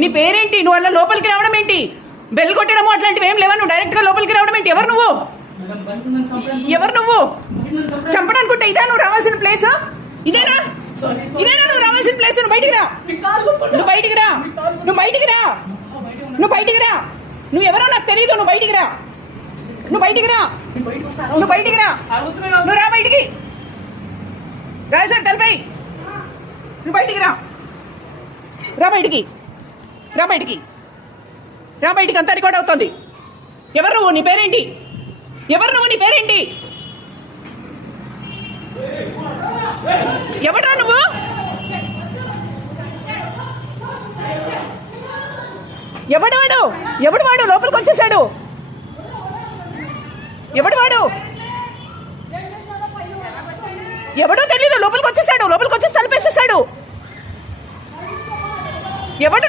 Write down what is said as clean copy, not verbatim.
నీ పేరేంటి? నువ్వు అలా లోపలికి రావడం ఏంటి? బెల్ కొట్టడము అట్లాంటివి ఏం లేవా? నువ్వు డైరెక్ట్ గా లోపలికి రావడం ఏంటి? ఎవరు నువ్వు? ఎవరు నువ్వు? చంపడానుకుంటే ఇదా నువ్వు రావాల్సిన ప్లేస్? ఇదేనా ఇదేనా నువ్వు రావాల్సిన ప్లేస్? నువ్వు బయటికి రా, నువ్వు బయటికి రా, నువ్వు బయటికి రా, నువ్వు బయటికి రా. నువ్వు ఎవరో నాకు తెలియదు. నువ్వు బయటికి రా, నువ్వు బయటికి రా, నువ్వు బయటికి రా, నువ్వు రా బయటికి. రా సార్ తలపై, నువ్వు బయటికి రా, రా బయటికి, రా బయటికి, రా బయటికి. అంతా రికార్డ్ అవుతుంది. ఎవరు నువ్వు? నీ పేరేంటి? ఎవరు నువ్వు? నీ పేరేంటి? ఎవడా నువ్వు? ఎవడు వాడు? ఎవడు వాడు? లోపలికి వచ్చేసాడు. ఎవడు వాడు? ఎవడో తెలీదు. లోపలికి వచ్చేసాడు. లోపలికి వచ్చేసి తలుపేసేసాడు. ఎవడు?